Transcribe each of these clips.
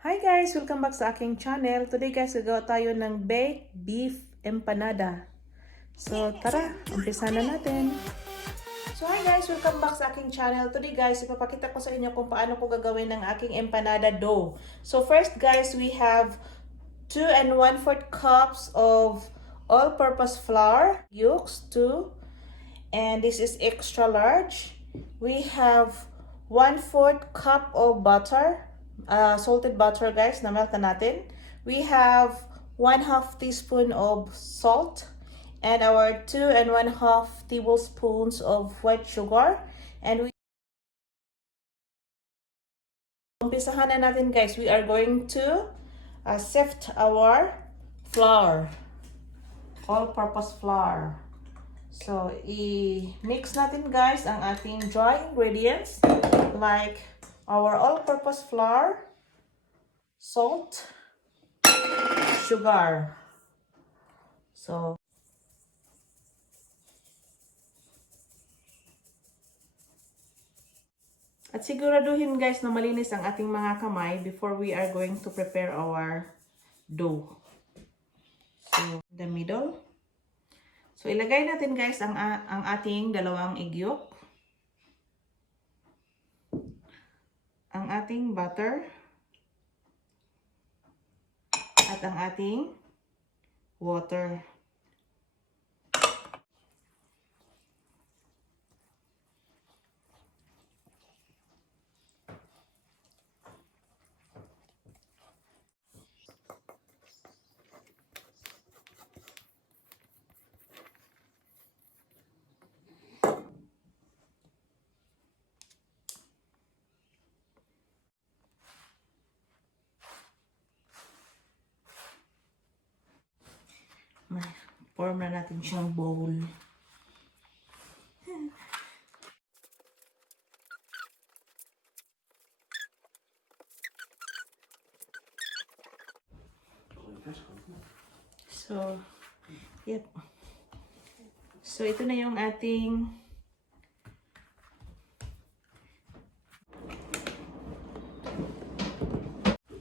Hi guys! Welcome back sa aking channel. Today guys, gagawa tayo ng baked beef empanada. So tara, umpisa na natin. So hi guys! Welcome back sa aking channel. Today guys, ipapakita ko sa inyo kung paano ko gagawin ng aking empanada dough. So first guys, we have 2 1/4 cups of all-purpose flour, yolks 2, and this is extra large. We have 1/4 cup of butter. Salted butter guys, na melt na natin. We have 1/2 teaspoon of salt and our 2 1/2 tablespoons of white sugar. And we umpisahan na natin guys. We are going to sift our flour, all-purpose flour. So i-mix natin guys ang ating dry ingredients like our all-purpose flour, salt, sugar. So, at siguraduhin guys na malinis ang ating mga kamay before we are going to prepare our dough. So, the middle. So, ilagay natin guys ang ating dalawang egg yolk, ang ating butter, at ang ating water. Form na natin siyang bowl. So, yep. So, ito na yung ating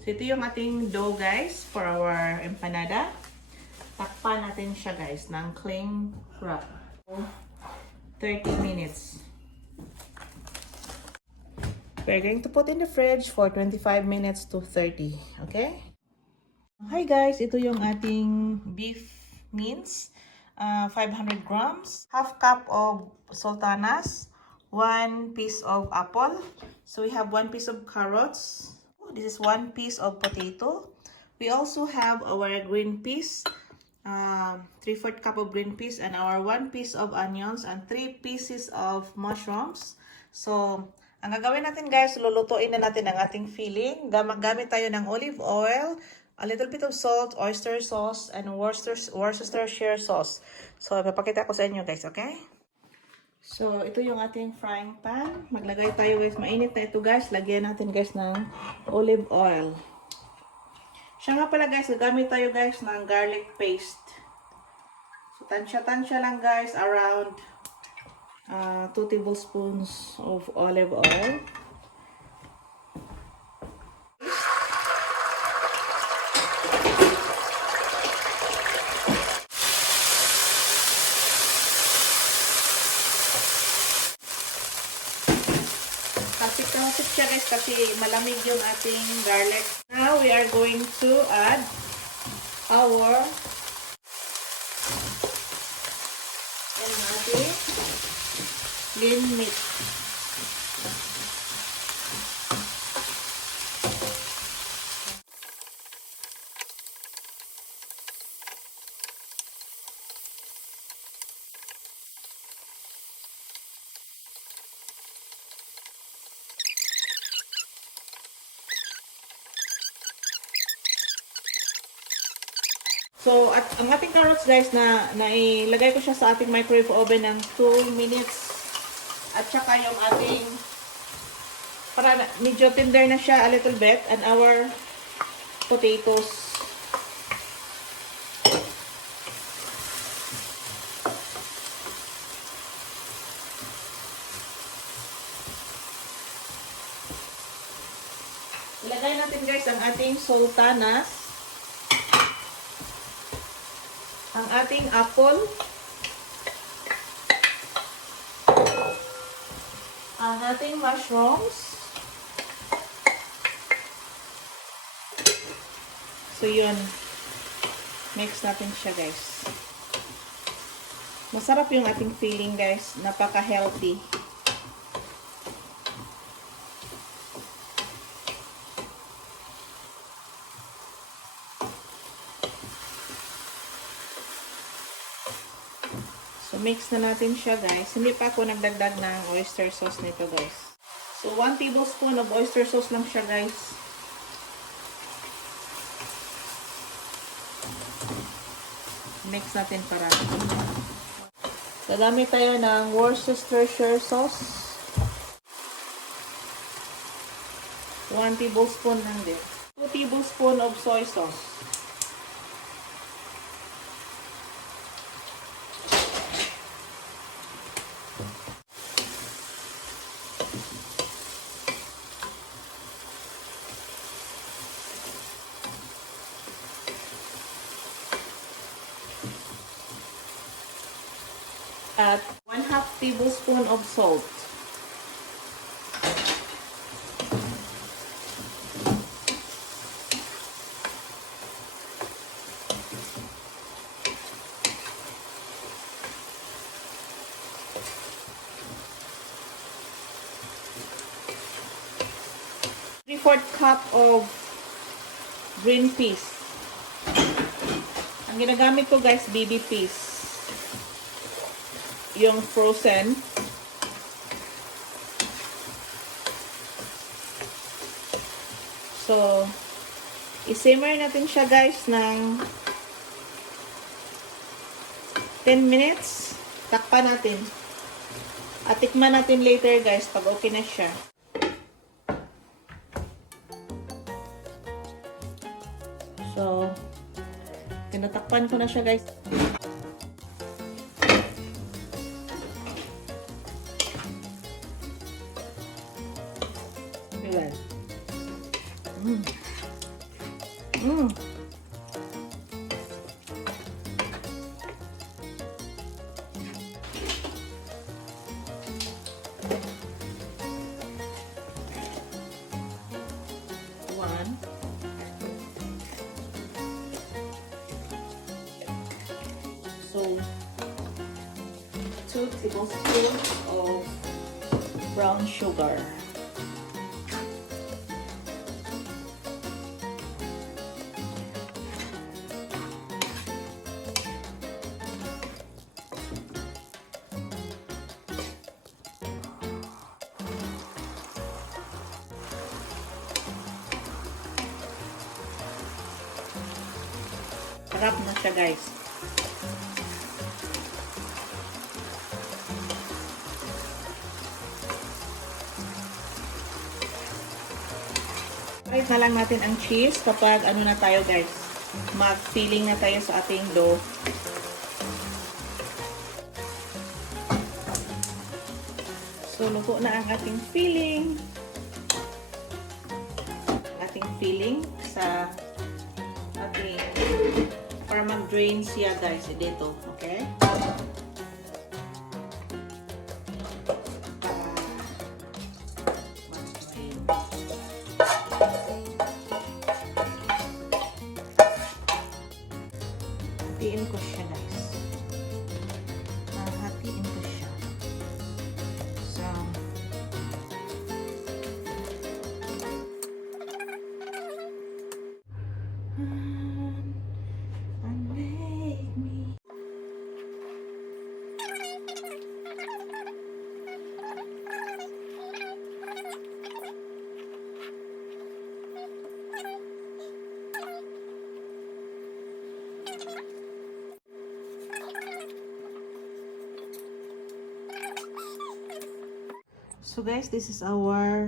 ito yung ating dough guys for our empanada. Takpan natin siya guys ng cling wrap. 30 minutes. We're going to put in the fridge for 25 minutes to 30. Okay? Hi guys, ito yung ating beef mince. 500 grams. Half cup of sultanas. 1 piece of apple. So we have 1 piece of carrots. This is 1 piece of potato. We also have our green peas. 3/4 cup of green peas and our 1 piece of onions and 3 pieces of mushrooms. So, ang gagawin natin guys, lulutuin na natin ang ating filling. Gamit tayo ng olive oil, a little bit of salt, oyster sauce, and worcestershire sauce. So, ipapakita ko sa inyo guys, okay? So, ito yung ating frying pan. Maglagay tayo guys, mainit na ito guys. Lagyan natin guys ng olive oil. Siya nga pala guys, gagamit tayo guys ng garlic paste. So, tansya-tansya lang guys, around 2 tablespoons of olive oil. Kapit-kapit siya guys kasi malamig yung ating garlic. Now we are going to add our lean meat. So, at ang ating carrots guys, nailagay ko siya sa ating microwave oven ng 2 minutes. At saka yung ating, para medyo tender na siya a little bit. And our potatoes. Ilagay natin guys guys ang ating sultanas, ang ating apple, ang ating mushrooms. So yun, mix natin siya guys. Masarap yung ating filling guys, napaka-healthy. So mix na natin siya guys. Hindi pa ako nagdagdag ng oyster sauce nito guys. So 1 tablespoon of oyster sauce lang siya guys. Mix natin para. Gagamit tayo ng worcestershire sauce. 1 tablespoon lang din. 2 tablespoon of soy sauce. At 1/2 tablespoon of salt. Three-fourth cup of green peas. Ang ginagamit ko guys, baby peas. Yung frozen. So, i-simmer natin siya guys ng 10 minutes. Takpan natin. At tikman natin later guys pag okay na siya. So, tinatakpan ko na siya guys. So, 2 tablespoons of brown sugar. Sarap na siya guys. Try na lang natin ang cheese kapag ano na tayo guys. Mag-filling na tayo sa ating dough. So, luto na ang ating filling. Ating filling sa ating para mag-drain siya guys dito, okay? Hatiin ko siya guys. Hatiin ko siya. So, so guys, this is our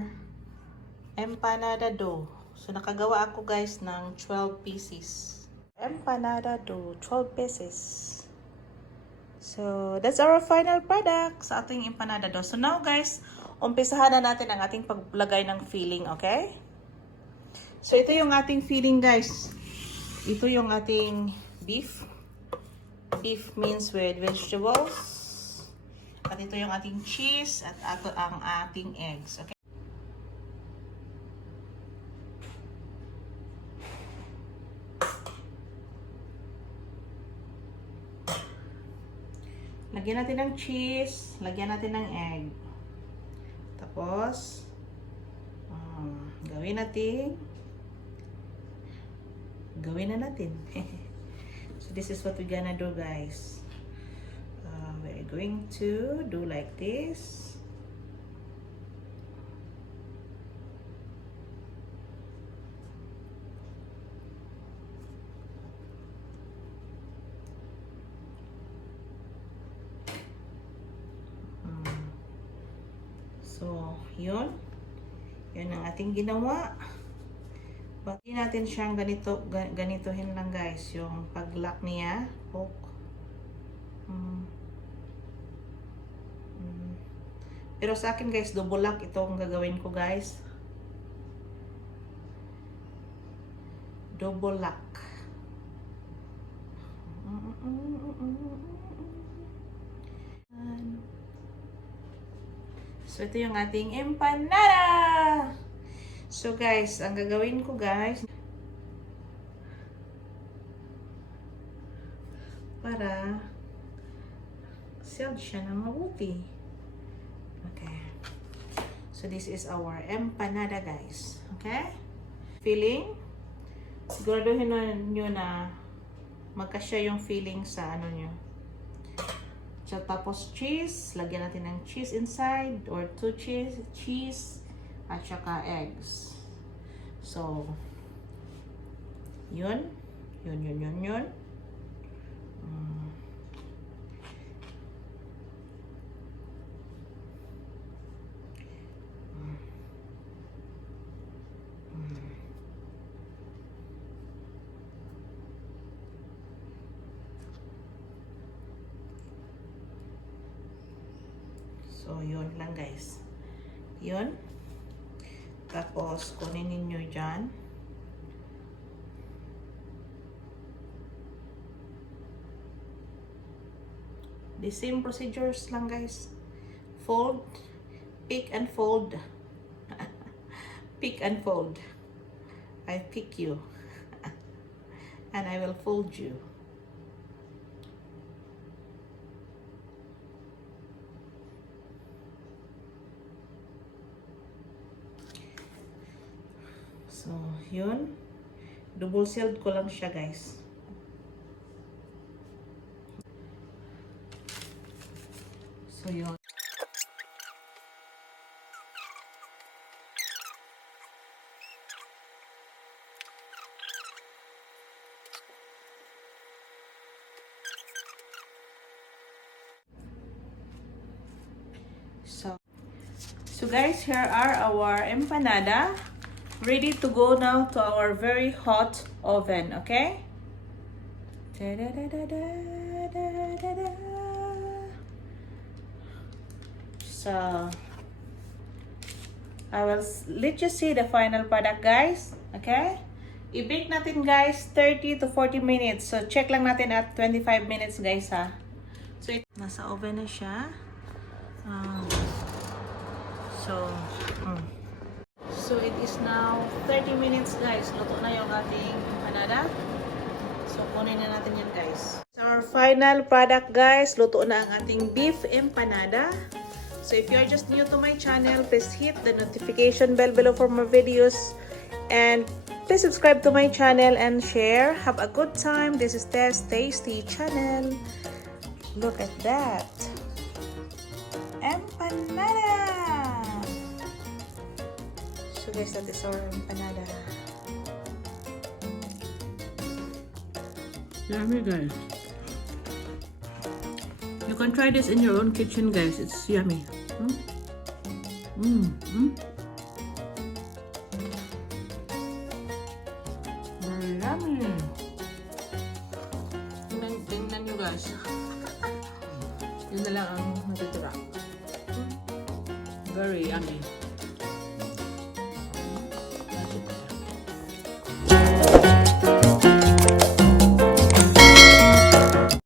empanada dough. So nakagawa ako guys ng 12 pieces. Empanada dough, 12 pieces. So that's our final product sa ating empanada dough. So now guys, umpisahan na natin ang ating paglagay ng filling, okay? So, ito yung ating filling, guys. Ito yung ating beef. Beef mince with vegetables. At ito yung ating cheese. At ito ang ating eggs. Okay? Lagyan natin ng cheese. Lagyan natin ng egg. Tapos, gawin na natin. So this is what we're gonna do, guys. We're going to do like this. So, yun ang ating ginawa. Hindi natin siyang ganitohin lang, guys. Yung pag-lock niya. Hook. Pero sa akin, guys, double lock itong gagawin ko, guys. Double lock. So, ito yung ating empanada! So, guys, ang gagawin ko, guys, para sealed siya ng mabuti. Okay. So, this is our empanada, guys. Okay? Filling. Siguraduhin nyo na magkasya yung filling sa ano nyo. So, tapos cheese. Lagyan natin ng cheese inside or 2 cheese at saka eggs. So, yun. So, yun lang, guys. Yun. Tapos, kunin ninyo dyan. The same procedures lang, guys. Fold, pick and fold. Pick and fold. I pick you. And I will fold you. So, yun. Double sealed ko lang siya, guys. So, yun. So guys, here are our empanada. Ready to go now to our very hot oven, okay? So, I will let you see the final product, guys, okay? I-bake natin, guys, 30 to 40 minutes. So, check lang natin at 25 minutes, guys, ha? So, nasa oven na siya. So it is now 30 minutes, guys. Luto na yung ating empanada. So, kunin na natin yan, guys. So, our final product, guys. Luto na ang ating beef empanada. So, if you are just new to my channel, please hit the notification bell below for more videos. And please subscribe to my channel and share. Have a good time. This is Tess Tasty Channel. Look at that. Empanada! So guys, that is our empanada. Yummy, guys. You can try this in your own kitchen, guys. It's yummy. Very yummy. Tingnan nyo, guys. Yun na lang ang natitira. Very yummy.